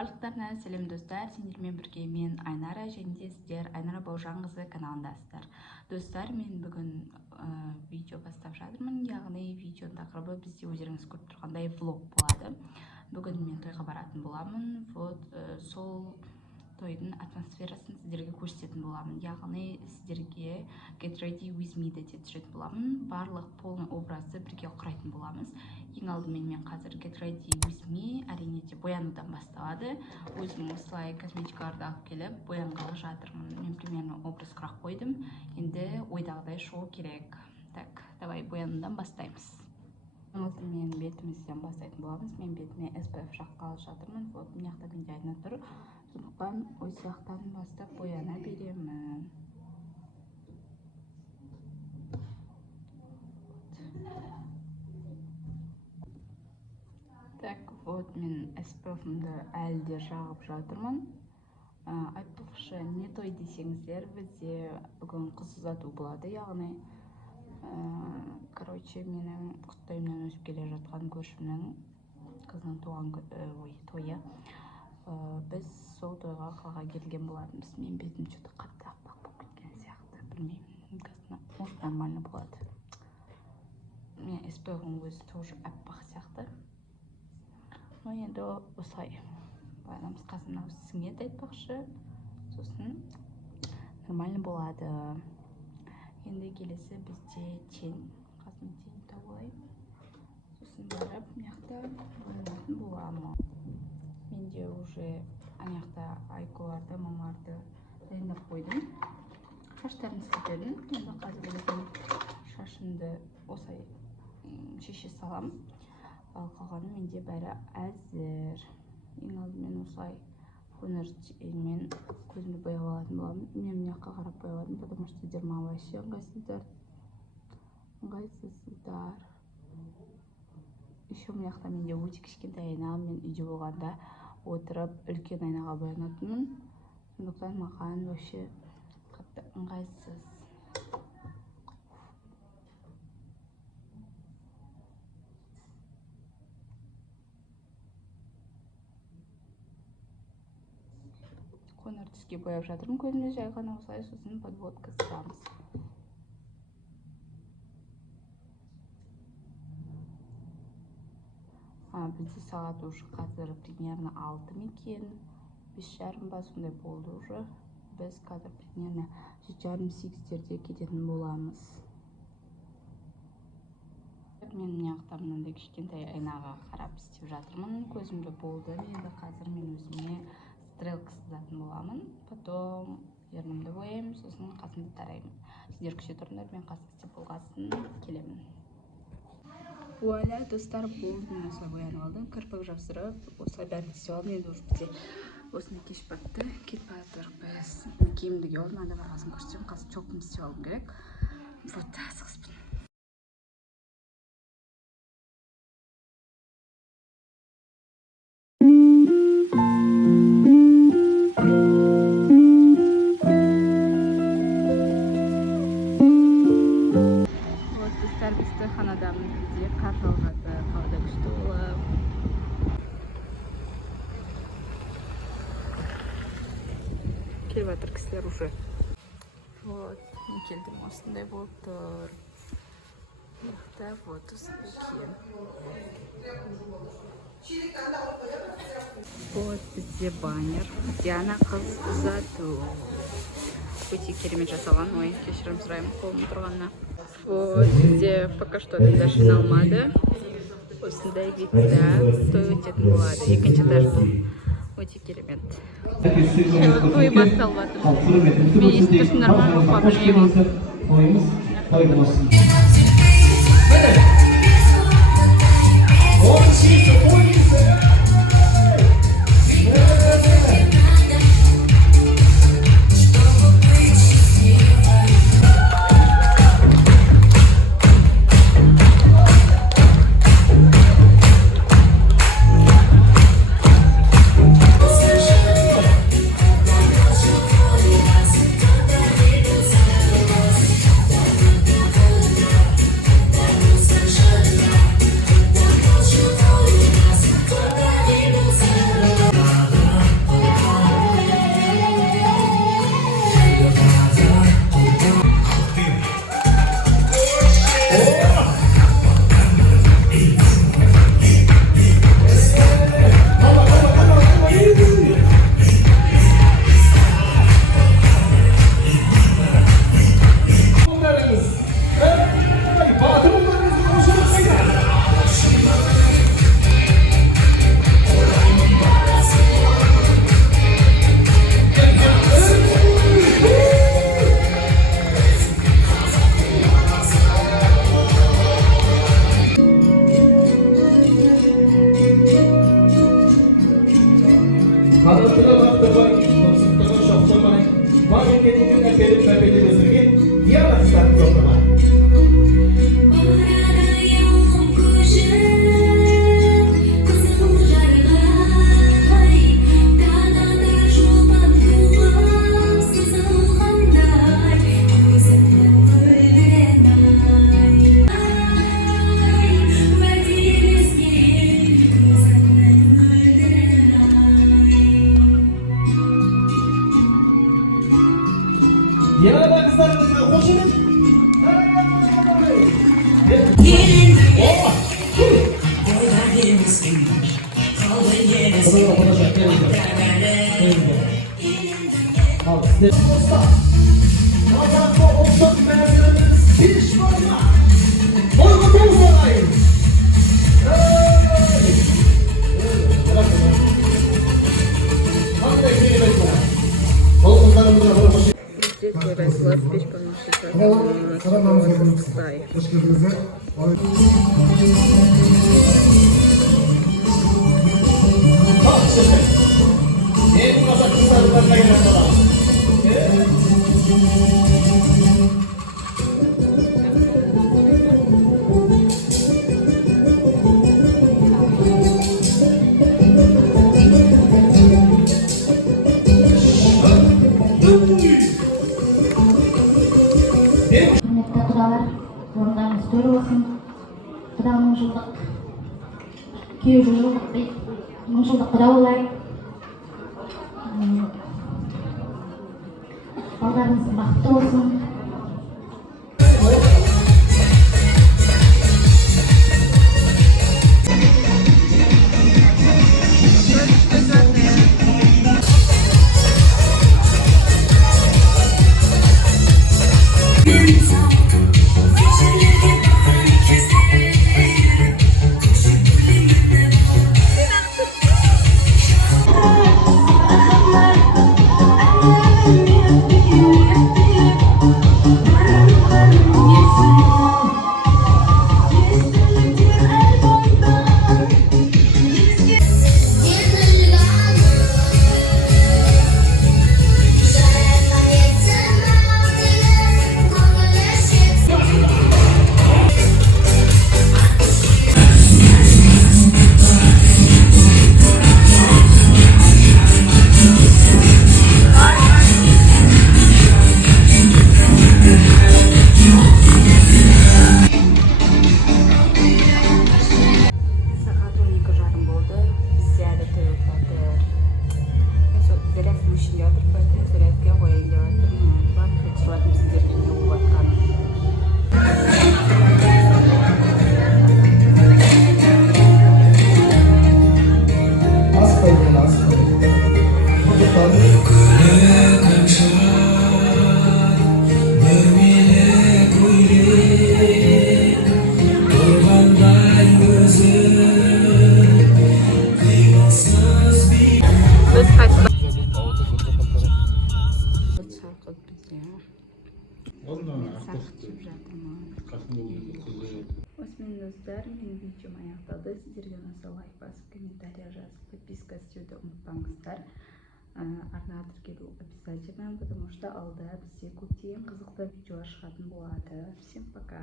Барлықтарына сәлем достар, сендермен бірге мен Айнара және де сіздер Айнара Бауыржанқызы каналындасыздар. Достар, мен бүгін видео бастап жатырмын, яғни видеоның тақырыбы бізде өздеріңіз көріп тұрғандай влог болады. Бүгін мен тойға баратын боламын, сол тойдың атмосферасын сіздерге көрсететін боламын, яғни сіздерге Get Ready With Me де түсіретін боламын. Барлық полный образды бірге құрайтын боламыз. Ең алдымен мен қазір Get Ready With Me әрине де боянудан басталады. Өзім осылай косметикаларды алып келіп боянғалы жатырмын. Мен примерно образ құрақ қойдым. Енді ойдағыдай шоу керек. Так, давай боянудан бастаймыз. Мен бетімізден бастайтын боламыз. Мен бетіме SPF жаққалы жатырмын. Вот, мына жақта менде айна тұр. Сондықтан ой сияқтан бастап бояна беремін. Так, вот мен SPF-ымды әлі де жағып жатырмын. Айтпақшы, не той десеңіздер, бізде бүгін қыз ұзату болады, яғни короче, менің құттайымнан өсіп келе жатқан көршімнің қызының тойы. Біз сол тойға қалға келген болатынбыз. Мен бетім что-то қатты аппақ болып кеткен сияқты, білмеймін. Может, нормально болады. Мен SPF-ым өзі тоже аппақ сияқты. Но енді осылай баянамыз. Қазір мынау сіңеді айтпақшы, сосын нормально болады. Енді келесі бізде тень. Қазір мен тень тауып алайын. Сосын барып мияқта боянатын боламын. Менде уже анаяқта айколарды, мамарды дайындап қойдым. Шаштарын істедім. Енді қазір білетін шашымды осылай шеше салам. Ал қалғаны менде бәрі әзір. Ең алдымен осылай конертмен көзімді бояп алатын боламын. Мен мынаяққа қарап бояладым, потому что сіздер маған вообще ыңғайсыздар. Еще мынаяқта менде өте кішкентай айна. Мен үйде болғанда отырып үлкен айнаға боянатынмын. Сондықтан маған вообще қатты ыңғайсыз. Конер түске бояп жатырмын. Көзімде жай ғана осылай, сосын подводка сызамыз. Бізде сағат уже қазір примерно 6 екен. 5:30 ба сондай болды уже. Біз қазір примерно 7:30-8-терде кететін боламыз. Мен мынаяқта мынандай кішкентай айнаға қарап істеп жатырмын. Көзімді болды. Енді қазір мен өзіме стрелка сызатын боламын. Потом ернімді бояймын, сосын қасымды тараймын. Сіздер күше тұрыңдар, мен қасы істеп болғасын келемін. Вуаля, достар, болды, мен осылай боянып алдым. Кірпік жапсырып, осылай бәрін істеп алдым. Енді уже бізде осындай кеш батты. Кетіп бара жатырық біз. Киімді киіп алдым, анда барғасын көрсетемін. Қазір чокымды істеп алуым керек. Вот, асығыспын. Келіп жатыр кісілер уже. Вот, мен келдім, осындай болып тұр. Мықты, вот, осындай киім. Вот, бізде баннер. Диана қыз ұзату. Өте керемет жасалған. Ой, кешірім сұраймын қолым тұрғанына. Вот, бізде пока что адамдар жиналмады. Осындай видта той өтетін болады. Екінші этаж. Өте керемет. Той басталып жатыр. Мен естірсін нормально оқып білмеймін. Қанатыға қаптырмай, тұмсықтыға шоқтырмай, бар екеніңнен әперіп мәпелеп өсірген диалогтардың жолдама. Yanına kızlarımızla koşunuz. Выросла печь помощника стаи. Құрметті құдалар, орындарыңыз төр болсын. Құда мыңжылдық, күйеу жылдық дейді, мыңжылдық құда болайық. Балдарыңыз бақытты болсын. Осымен достар, менің видеом аяқталды. Сіздерге ұнаса лайк басып, комментария жазып, подписка істеуді ұмытпаңыздар. Арнаға тіркелу обязательно, потому что алда бізде көптеген қызықты видеолар шығатын болады. Всем пока!